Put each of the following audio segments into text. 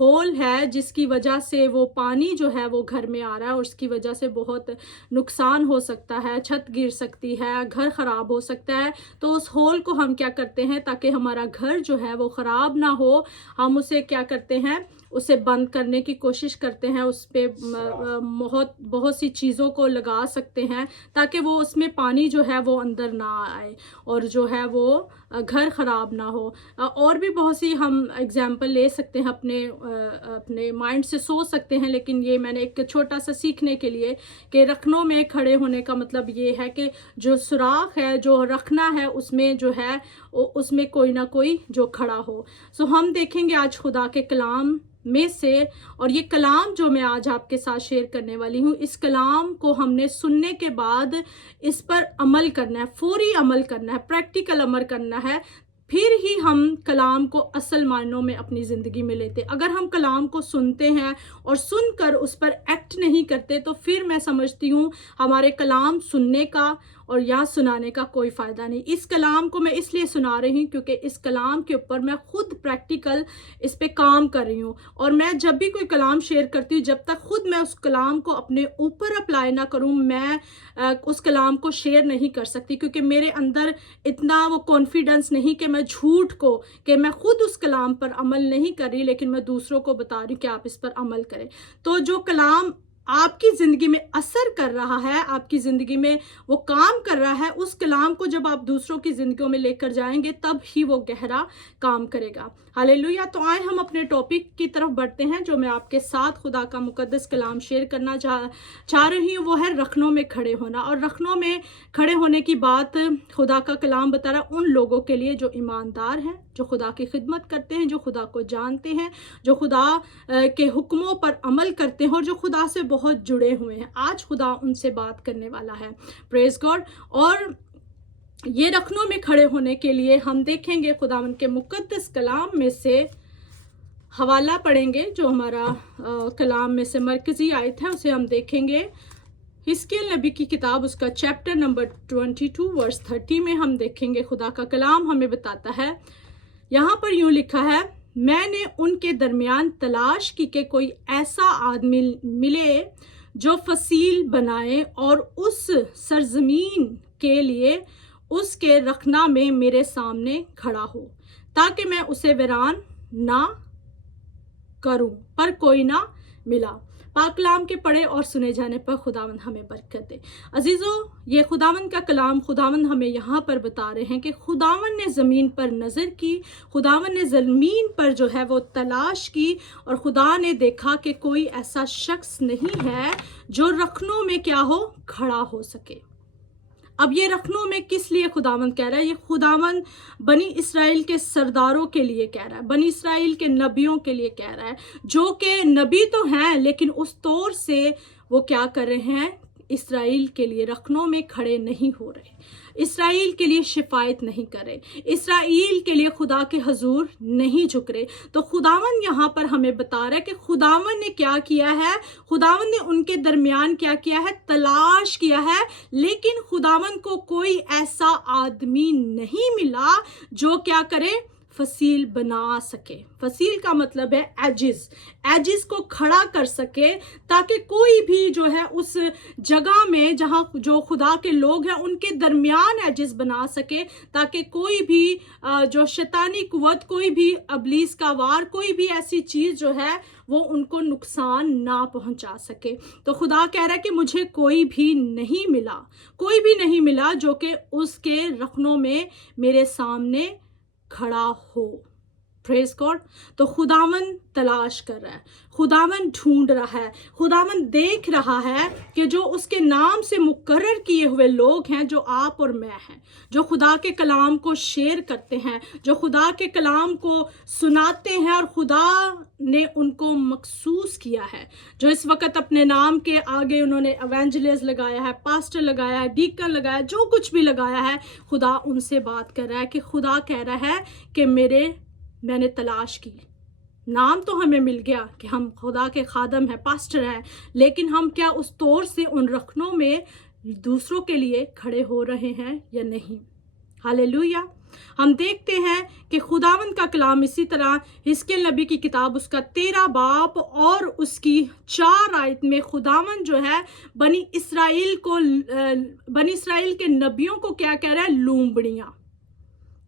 Whole ہے جس کی وجہ سے وہ پانی جو ہے وہ گھر میں آ رہا ہے اور اس کی وجہ سے بہت نقصان ہو سکتا ہے، چھت گر سکتی ہے، گھر خراب ہو سکتا ہے، تو اس ہول کو ہم کیا کرتے ہیں تاکہ ہمارا گھر جو ہے وہ خراب نہ ہو، ہم اسے کیا کرتے ہیں، اسے بند کرنے کی کوشش کرتے ہیں، اس پہ بہت سی چیزوں کو لگا سکتے ہیں تاکہ وہ اس میں پانی جو ہے وہ اندر نہ آئے اور جو ہے وہ گھر خراب نہ ہو۔ اور بھی بہت سی ہم اگزامپل لے سکتے ہیں، اپنے مائنڈ سے سوچ سکتے ہیں، لیکن یہ میں نے ایک چھوٹا سا سیکھنے کے لیے کہ رکھنوں میں کھڑے ہونے کا مطلب یہ ہے کہ جو سوراخ ہے، جو رکھنا ہے، اس میں جو ہے اس میں کوئی نہ کوئی جو کھڑا ہو۔ سو ہم دیکھیں گے آج خدا کے کلام میں سے، اور یہ کلام جو میں آج آپ کے ساتھ شیئر کرنے والی ہوں، اس کلام کو ہم نے سننے کے بعد اس پر عمل کرنا ہے، فوری عمل کرنا ہے، پریکٹیکل عمل کرنا ہے، پھر ہی ہم کلام کو اصل معنوں میں اپنی زندگی میں لیتے۔ اگر ہم کلام کو سنتے ہیں اور سن کر اس پر ایکٹ نہیں کرتے تو پھر میں سمجھتی ہوں ہمارے کلام سننے کا اور یا سنانے کا کوئی فائدہ نہیں۔ اس کلام کو میں اس لیے سنا رہی ہوں کیونکہ اس کلام کے اوپر میں خود پریکٹیکل اس پہ کام کر رہی ہوں، اور میں جب بھی کوئی کلام شیئر کرتی ہوں، جب تک خود میں اس کلام کو اپنے اوپر اپلائی نہ کروں، میں اس کلام کو شیئر نہیں کر سکتی، کیونکہ میرے اندر اتنا وہ کانفیڈنس نہیں کہ میں جھوٹ کو، کہ میں خود اس کلام پر عمل نہیں کر رہی لیکن میں دوسروں کو بتا رہی ہوں کہ آپ اس پر عمل کریں۔ تو جو کلام آپ کی زندگی میں اثر کر رہا ہے، آپ کی زندگی میں وہ کام کر رہا ہے، اس کلام کو جب آپ دوسروں کی زندگیوں میں لے کر جائیں گے تب ہی وہ گہرا کام کرے گا۔ ہاللیلویہ۔ تو آئے ہم اپنے ٹاپک کی طرف بڑھتے ہیں جو میں آپ کے ساتھ خدا کا مقدس کلام شیئر کرنا چاہ رہی ہوں، وہ ہے رکھنوں میں کھڑے ہونا۔ اور رکھنوں میں کھڑے ہونے کی بات خدا کا کلام بتا رہا ہے ان لوگوں کے لیے جو ایماندار ہیں، جو خدا کی خدمت کرتے ہیں، جو خدا کو جانتے ہیں، جو خدا کے حکموں پر عمل کرتے ہیں اور جو خدا سے بہت جڑے ہوئے ہیں۔ آج خدا ان سے بات کرنے والا ہے، پریز گاڈ۔ اور یہ رکھنوں میں کھڑے ہونے کے لیے ہم دیکھیں گے خداوند کے مقدس کلام میں سے حوالہ پڑھیں گے، جو ہمارا کلام میں سے مرکزی آیت ہے اسے ہم دیکھیں گے۔ حزقیل نبی کی کتاب، اس کا چیپٹر نمبر 22 ورس 30 میں ہم دیکھیں گے خدا کا کلام ہمیں بتاتا ہے، یہاں پر یوں لکھا ہے، میں نے ان کے درمیان تلاش کی کہ کوئی ایسا آدمی ملے جو فصیل بنائے اور اس سرزمین کے لیے اس کے رکھنا میں میرے سامنے کھڑا ہو، تاکہ میں اسے ویران نہ کروں، پر کوئی نہ ملا۔ پاک کلام کے پڑھے اور سنے جانے پر خداوند ہمیں برکت دے۔ عزیزو، یہ خداوند کا کلام، خداوند ہمیں یہاں پر بتا رہے ہیں کہ خداوند نے زمین پر نظر کی، خداوند نے زمین پر جو ہے وہ تلاش کی، اور خدا نے دیکھا کہ کوئی ایسا شخص نہیں ہے جو رکھنوں میں کیا ہو، کھڑا ہو سکے۔ اب یہ رکھنوں میں کس لیے خداوند کہہ رہا ہے؟ یہ خداوند بنی اسرائیل کے سرداروں کے لیے کہہ رہا ہے، بنی اسرائیل کے نبیوں کے لیے کہہ رہا ہے، جو کہ نبی تو ہیں لیکن اس طور سے وہ کیا کر رہے ہیں، اسرائیل کے لیے رکھنوں میں کھڑے نہیں ہو رہے، اسرائیل کے لیے شفایت نہیں کر رہے، اسرائیل کے لیے خدا کے حضور نہیں جھک رہے۔ تو خداوند یہاں پر ہمیں بتا رہا ہے کہ خداوند نے کیا کیا ہے، خداوند نے ان کے درمیان کیا کیا ہے، تلاش کیا ہے، لیکن خداوند کو کوئی ایسا آدمی نہیں ملا جو کیا کرے، فصیل بنا سکے۔ فصیل کا مطلب ہے ایجز کو کھڑا کر سکے، تاکہ کوئی بھی جو ہے اس جگہ میں جہاں جو خدا کے لوگ ہیں ان کے درمیان ایجز بنا سکے، تاکہ کوئی بھی جو شیطانی قوت، کوئی بھی ابلیس کا وار، کوئی بھی ایسی چیز جو ہے وہ ان کو نقصان نہ پہنچا سکے۔ تو خدا کہہ رہا ہے کہ مجھے کوئی بھی نہیں ملا، کوئی بھی نہیں ملا جو کہ اس کے رکھنوں میں میرے سامنے کھڑا ہو۔ پریز گاڈ۔ تو خداوند تلاش کر رہا ہے، خداوند ڈھونڈ رہا ہے، خداوند دیکھ رہا ہے کہ جو اس کے نام سے مقرر کیے ہوئے لوگ ہیں، جو آپ اور میں ہیں، جو خدا کے کلام کو شیئر کرتے ہیں، جو خدا کے کلام کو سناتے ہیں، اور خدا نے ان کو مخصوص کیا ہے، جو اس وقت اپنے نام کے آگے انہوں نے ایونجلسٹ لگایا ہے، پاسٹر لگایا ہے، ڈیکن لگایا ہے، جو کچھ بھی لگایا ہے، خدا ان سے بات کر رہا ہے کہ خدا کہہ رہا ہے کہ میں نے تلاش کی، نام تو ہمیں مل گیا کہ ہم خدا کے خادم ہیں، پاسٹر ہیں، لیکن ہم کیا اس طور سے ان رکھنوں میں دوسروں کے لیے کھڑے ہو رہے ہیں یا نہیں؟ ہاللیلویہ۔ ہم دیکھتے ہیں کہ خداوند کا کلام اسی طرح حزقیل نبی کی کتاب اس کا 13 باب اور اس کی 4 آیت میں خداوند جو ہے بنی اسرائیل کے نبیوں کو کیا کہہ رہا ہے؟ لومبڑیاں.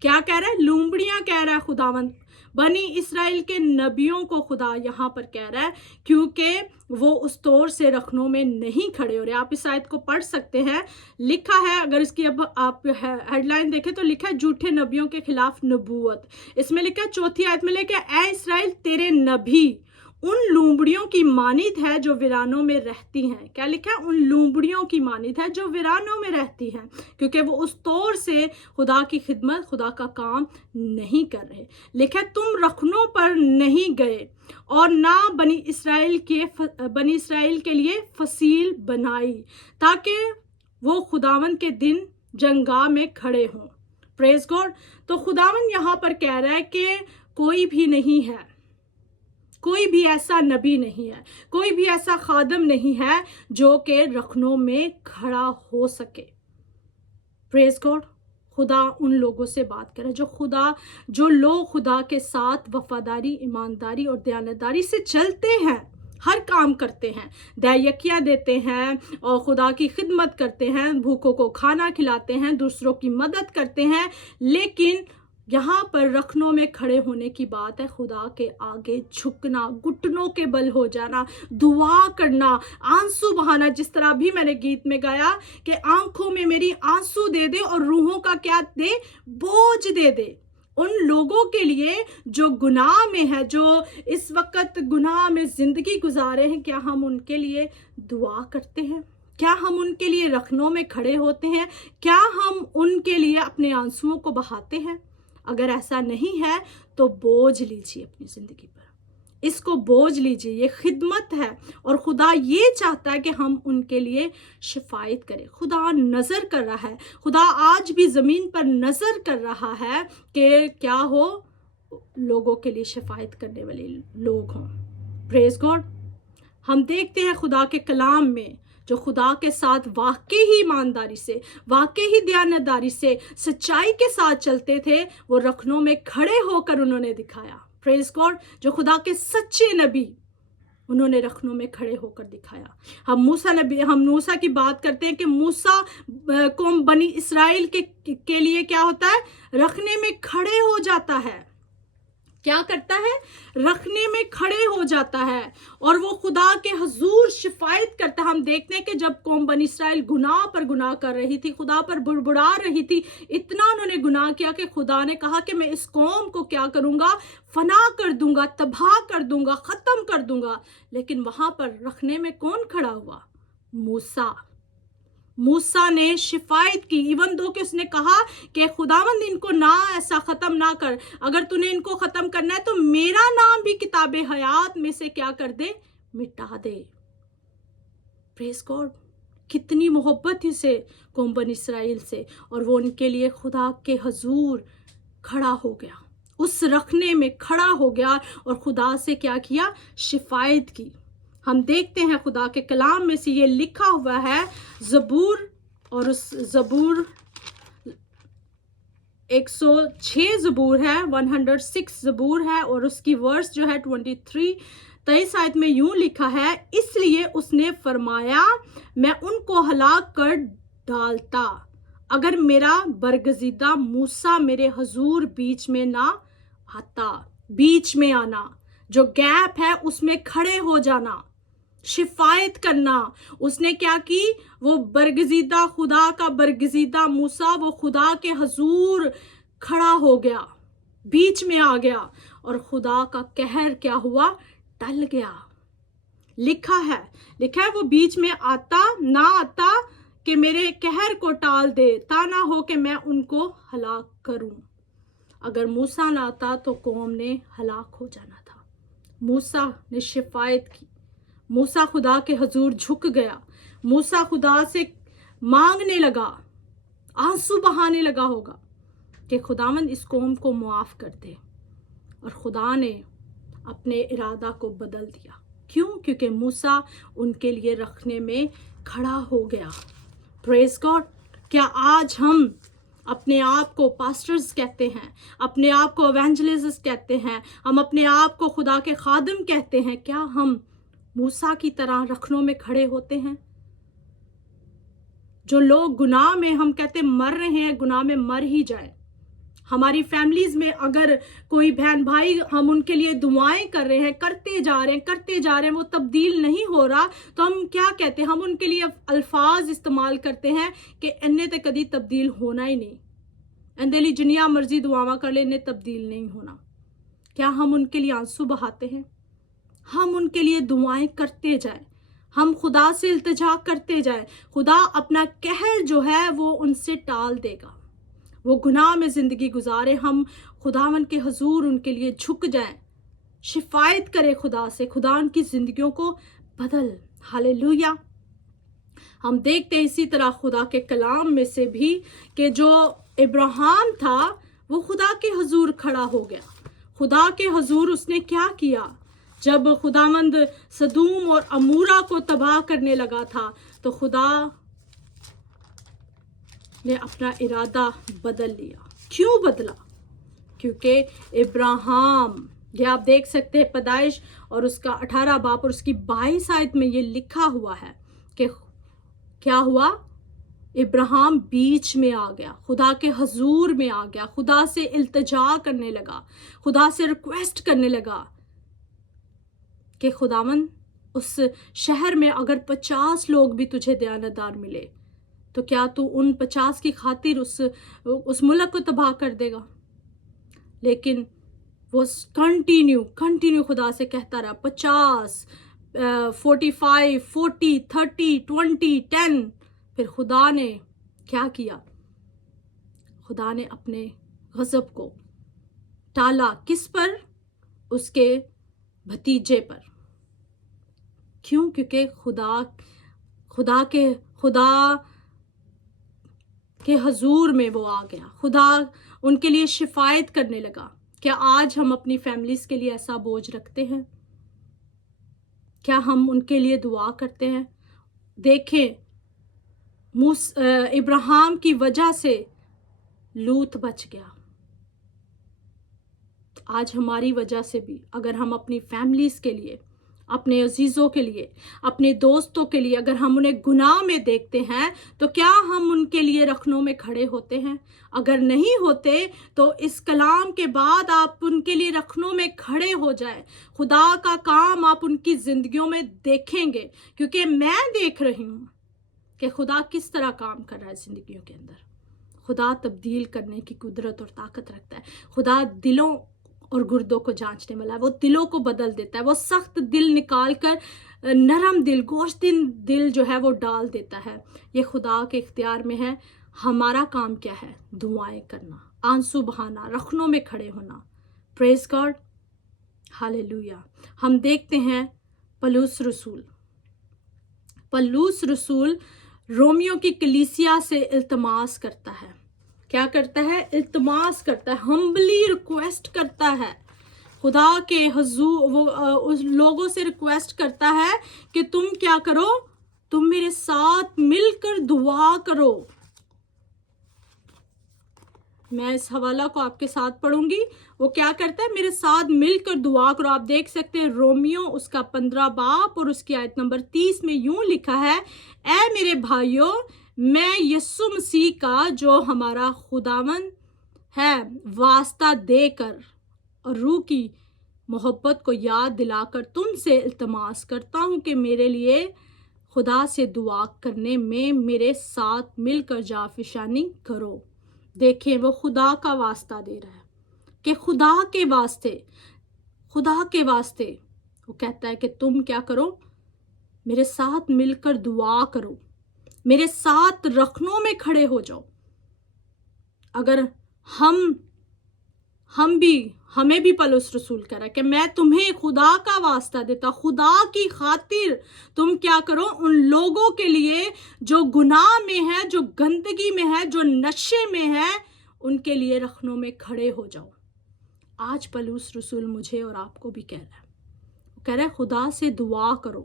کیا کہہ رہا ہے؟ لومبڑیاں کہہ رہا ہے خداوند. بنی اسرائیل کے نبیوں کو خدا یہاں پر کہہ رہا ہے کیونکہ وہ اس طور سے رکھنوں میں نہیں کھڑے ہو رہے. آپ اس آیت کو پڑھ سکتے ہیں. لکھا ہے، اگر اس کی اب آپ ہیڈ لائن دیکھیں تو لکھا ہے جھوٹے نبیوں کے خلاف نبوت. اس میں لکھا ہے 4 آیت میں لکھا ہے اے اسرائیل تیرے نبی ان لومبڑیوں کی مانند ہے جو ویرانوں میں رہتی ہیں. کیا لکھا ہے؟ ان لومبڑیوں کی مانند ہے جو ویرانوں میں رہتی ہیں، کیونکہ وہ اس طور سے خدا کی خدمت، خدا کا کام نہیں کر رہے. لکھا ہے تم رکھنوں پر نہیں گئے اور نہ بنی اسرائیل کے لیے فصیل بنائی تاکہ وہ خداوند کے دن جنگاہ میں کھڑے ہوں. پریز گاڈ. تو خداوند یہاں پر کہہ رہا ہے کہ کوئی بھی نہیں ہے، کوئی بھی ایسا نبی نہیں ہے، کوئی بھی ایسا خادم نہیں ہے جو کہ رکھنوں میں کھڑا ہو سکے. پریز گاڈ. خدا ان لوگوں سے بات کرے جو لوگ خدا کے ساتھ وفاداری، ایمانداری اور دیانتداری سے چلتے ہیں، ہر کام کرتے ہیں، دہیکیاں دیتے ہیں اور خدا کی خدمت کرتے ہیں، بھوکوں کو کھانا کھلاتے ہیں، دوسروں کی مدد کرتے ہیں. لیکن یہاں پر رکھنوں میں کھڑے ہونے کی بات ہے، خدا کے آگے جھکنا، گھٹنوں کے بل ہو جانا، دعا کرنا، آنسو بہانا. جس طرح بھی میں نے گیت میں گایا کہ آنکھوں میں میری آنسو دے دے اور روحوں کا کیا دے؟ بوجھ دے دے. ان لوگوں کے لیے جو گناہ میں ہے، جو اس وقت گناہ میں زندگی گزارے ہیں، کیا ہم ان کے لیے دعا کرتے ہیں؟ کیا ہم ان کے لیے رکھنوں میں کھڑے ہوتے ہیں؟ کیا ہم ان کے لیے اپنے آنسوؤں کو بہاتے ہیں؟ اگر ایسا نہیں ہے تو بوجھ لیجیے اپنی زندگی پر، اس کو بوجھ لیجیے. یہ خدمت ہے اور خدا یہ چاہتا ہے کہ ہم ان کے لیے شفاعت کریں. خدا نظر کر رہا ہے، خدا آج بھی زمین پر نظر کر رہا ہے کہ کیا ہو، لوگوں کے لیے شفاعت کرنے والے لوگ ہوں. پریز گاڈ. ہم دیکھتے ہیں خدا کے کلام میں جو خدا کے ساتھ واقعی ہی ایمانداری سے، واقعی ہی دیانتداری سے، سچائی کے ساتھ چلتے تھے، وہ رکھنوں میں کھڑے ہو کر انہوں نے دکھایا. پریز گاڈ. جو خدا کے سچے نبی، انہوں نے رکھنوں میں کھڑے ہو کر دکھایا. ہم موسیٰ کی بات کرتے ہیں کہ موسیٰ قوم بنی اسرائیل کے لیے کیا ہوتا ہے؟ رکھنے میں کھڑے ہو جاتا ہے. کیا کرتا ہے؟ رکھنے میں کھڑے ہو جاتا ہے اور وہ خدا کے حضور شفاعت کرتا ہے. ہم دیکھتے ہیں کہ جب قوم بنی اسرائیل گناہ پر گناہ کر رہی تھی، خدا پر بڑبڑا رہی تھی، اتنا انہوں نے گناہ کیا کہ خدا نے کہا کہ میں اس قوم کو کیا کروں گا؟ فنا کر دوں گا، تباہ کر دوں گا، ختم کر دوں گا. لیکن وہاں پر رکھنے میں کون کھڑا ہوا؟ موسیٰ نے شفاعت کی. ایون دو کہ اس نے کہا کہ خداوند ان کو نہ ایسا ختم نہ کر، اگر تو نے ان کو ختم کرنا ہے تو میرا نام بھی کتاب حیات میں سے کیا کر دے؟ مٹا دے. پریز گاڈ. کتنی محبت ہی سے قوم بنی اسرائیل سے، اور وہ ان کے لیے خدا کے حضور کھڑا ہو گیا، اس رکھنے میں کھڑا ہو گیا اور خدا سے کیا کیا؟ شفاعت کی. ہم دیکھتے ہیں خدا کے کلام میں سے یہ لکھا ہوا ہے، زبور، اور اس زبور 106 زبور ہے، 106 زبور ہے، اور اس کی ورس جو ہے 23 آیت میں یوں لکھا ہے، اس لیے اس نے فرمایا میں ان کو ہلاک کر ڈالتا اگر میرا برگزیدہ موسیٰ میرے حضور بیچ میں نہ آتا. بیچ میں آنا، جو گیپ ہے اس میں کھڑے ہو جانا، شفاعت کرنا. اس نے کیا کی؟ وہ برگزیدہ، خدا کا برگزیدہ موسیٰ، وہ خدا کے حضور کھڑا ہو گیا، بیچ میں آ گیا، اور خدا کا قہر کیا ہوا؟ ٹل گیا. لکھا ہے وہ بیچ میں آتا، نہ آتا کہ میرے قہر کو ٹال دے، تا نہ ہو کہ میں ان کو ہلاک کروں. اگر موسیٰ نہ آتا تو قوم نے ہلاک ہو جانا تھا. موسیٰ نے شفاعت کی، موسیٰ خدا کے حضور جھک گیا، موسیٰ خدا سے مانگنے لگا، آنسو بہانے لگا ہوگا کہ خداوند اس قوم کو معاف کر دے. اور خدا نے اپنے ارادہ کو بدل دیا. کیوں؟ کیونکہ موسیٰ ان کے لیے رکھنے میں کھڑا ہو گیا. پریز گاڈ. کیا آج ہم اپنے آپ کو پاسٹرز کہتے ہیں، اپنے آپ کو ایونجلسٹ کہتے ہیں، ہم اپنے آپ کو خدا کے خادم کہتے ہیں، کیا ہم موسیٰ کی طرح رکھنوں میں کھڑے ہوتے ہیں؟ جو لوگ گناہ میں ہم کہتے مر رہے ہیں، گناہ میں مر ہی جائیں۔ ہماری فیملیز میں اگر کوئی بہن بھائی، ہم ان کے لیے دعائیں کر رہے ہیں، کرتے جا رہے ہیں، وہ تبدیل نہیں ہو رہا، تو ہم کیا کہتے ہیں؟ ہم ان کے لیے الفاظ استعمال کرتے ہیں کہ انہیں تے کدی تبدیل ہونا ہی نہیں، اندیلی جنیا مرضی دعاواں کر لے، انہیں تبدیل نہیں ہونا۔ کیا ہم ان کے لیے آنسو بہاتے ہیں؟ ہم ان کے لیے دعائیں کرتے جائیں، ہم خدا سے التجا کرتے جائیں، خدا اپنا قہر جو ہے وہ ان سے ٹال دے گا۔ وہ گناہ میں زندگی گزارے، ہم خداوند کے حضور ان کے لیے جھک جائیں، شفایت کرے خدا سے، خدا ان کی زندگیوں کو بدل۔ ہاللیلویا۔ ہم دیکھتے ہیں اسی طرح خدا کے کلام میں سے بھی کہ جو ابراہیم تھا وہ خدا کے حضور کھڑا ہو گیا۔ خدا کے حضور اس نے کیا کیا؟ جب خداوند سدوم اور عمورہ کو تباہ کرنے لگا تھا تو خدا نے اپنا ارادہ بدل لیا۔ کیوں بدلا؟ کیونکہ ابراہیم، یہ آپ دیکھ سکتے ہیں پیدائش اور اس کا 18 باب اور اس کی 22 آیت میں یہ لکھا ہوا ہے کہ کیا ہوا؟ ابراہیم بیچ میں آ گیا، خدا کے حضور میں آ گیا، خدا سے التجا کرنے لگا، خدا سے ریکویسٹ کرنے لگا کہ خداوند اس شہر میں اگر 50 لوگ بھی تجھے دیانتدار ملے تو کیا تو ان 50 کی خاطر اس ملک کو تباہ کر دے گا؟ لیکن وہ کنٹینیو خدا سے کہتا رہا، 50 45 40 30 20 10۔ پھر خدا نے کیا کیا؟ خدا نے اپنے غضب کو ٹالا، کس پر؟ اس کے بھتیجے پر۔ کیوں؟ کیونکہ خدا کے حضور میں وہ آ گیا، خدا ان کے لیے شفایت کرنے لگا۔ کیا آج ہم اپنی فیملیز کے لیے ایسا بوجھ رکھتے ہیں؟ کیا ہم ان کے لیے دعا کرتے ہیں؟ دیکھیں، ابراہیم کی وجہ سے لوط بچ گیا۔ آج ہماری وجہ سے بھی اگر ہم اپنی فیملیز کے لیے، اپنے عزیزوں کے لیے، اپنے دوستوں کے لیے اگر ہم انہیں گناہ میں دیکھتے ہیں تو کیا ہم ان کے لیے رکھنوں میں کھڑے ہوتے ہیں؟ اگر نہیں ہوتے تو اس کلام کے بعد آپ ان کے لیے رکھنوں میں کھڑے ہو جائیں۔ خدا کا کام آپ ان کی زندگیوں میں دیکھیں گے، کیونکہ میں دیکھ رہی ہوں کہ خدا کس طرح کام کر رہا ہے زندگیوں کے اندر۔ خدا تبدیل کرنے کی قدرت اور طاقت رکھتا ہے۔ خدا دلوں اور گردوں کو جانچنے والا ہے، وہ دلوں کو بدل دیتا ہے، وہ سخت دل نکال کر نرم دل، گوشتن دل جو ہے وہ ڈال دیتا ہے۔ یہ خدا کے اختیار میں ہے۔ ہمارا کام کیا ہے؟ دعائیں کرنا، آنسو بہانا، رکھنوں میں کھڑے ہونا۔ پریز گاڈ، ہاللیلویا۔ ہم دیکھتے ہیں پولس رسول رومیو کی کلیسیا سے التماس کرتا ہے۔ کیا کرتا ہے؟ التماس کرتا ہے، ہمبلی ریکویسٹ کرتا ہے خدا کے حضور، وہ اس لوگوں سے ریکویسٹ کرتا ہے کہ تم کیا کرو؟ تم میرے ساتھ مل کر دعا کرو۔ میں اس حوالہ کو آپ کے ساتھ پڑھوں گی۔ وہ کیا کرتا ہے؟ میرے ساتھ مل کر دعا کرو۔ آپ دیکھ سکتے ہیں رومیو اس کا 15 باب اور اس کی آیت نمبر 30 میں یوں لکھا ہے، اے میرے بھائیوں، میں یسوع مسیح کا جو ہمارا خداوند ہے واسطہ دے کر اور روح کی محبت کو یاد دلا کر تم سے التماس کرتا ہوں کہ میرے لیے خدا سے دعا کرنے میں میرے ساتھ مل کر جافشانی کرو۔ دیکھیں، وہ خدا کا واسطہ دے رہا ہے کہ خدا کے واسطے وہ کہتا ہے کہ تم کیا کرو؟ میرے ساتھ مل کر دعا کرو، میرے ساتھ رکھنوں میں کھڑے ہو جاؤ۔ اگر ہمیں بھی پولس رسول کہہ رہا ہے کہ میں تمہیں خدا کا واسطہ دیتا، خدا کی خاطر تم کیا کرو؟ ان لوگوں کے لیے جو گناہ میں ہے، جو گندگی میں ہے، جو نشے میں ہے، ان کے لیے رکھنوں میں کھڑے ہو جاؤ۔ آج پولس رسول مجھے اور آپ کو بھی کہہ رہا ہے، وہ کہہ رہا ہے خدا سے دعا کرو،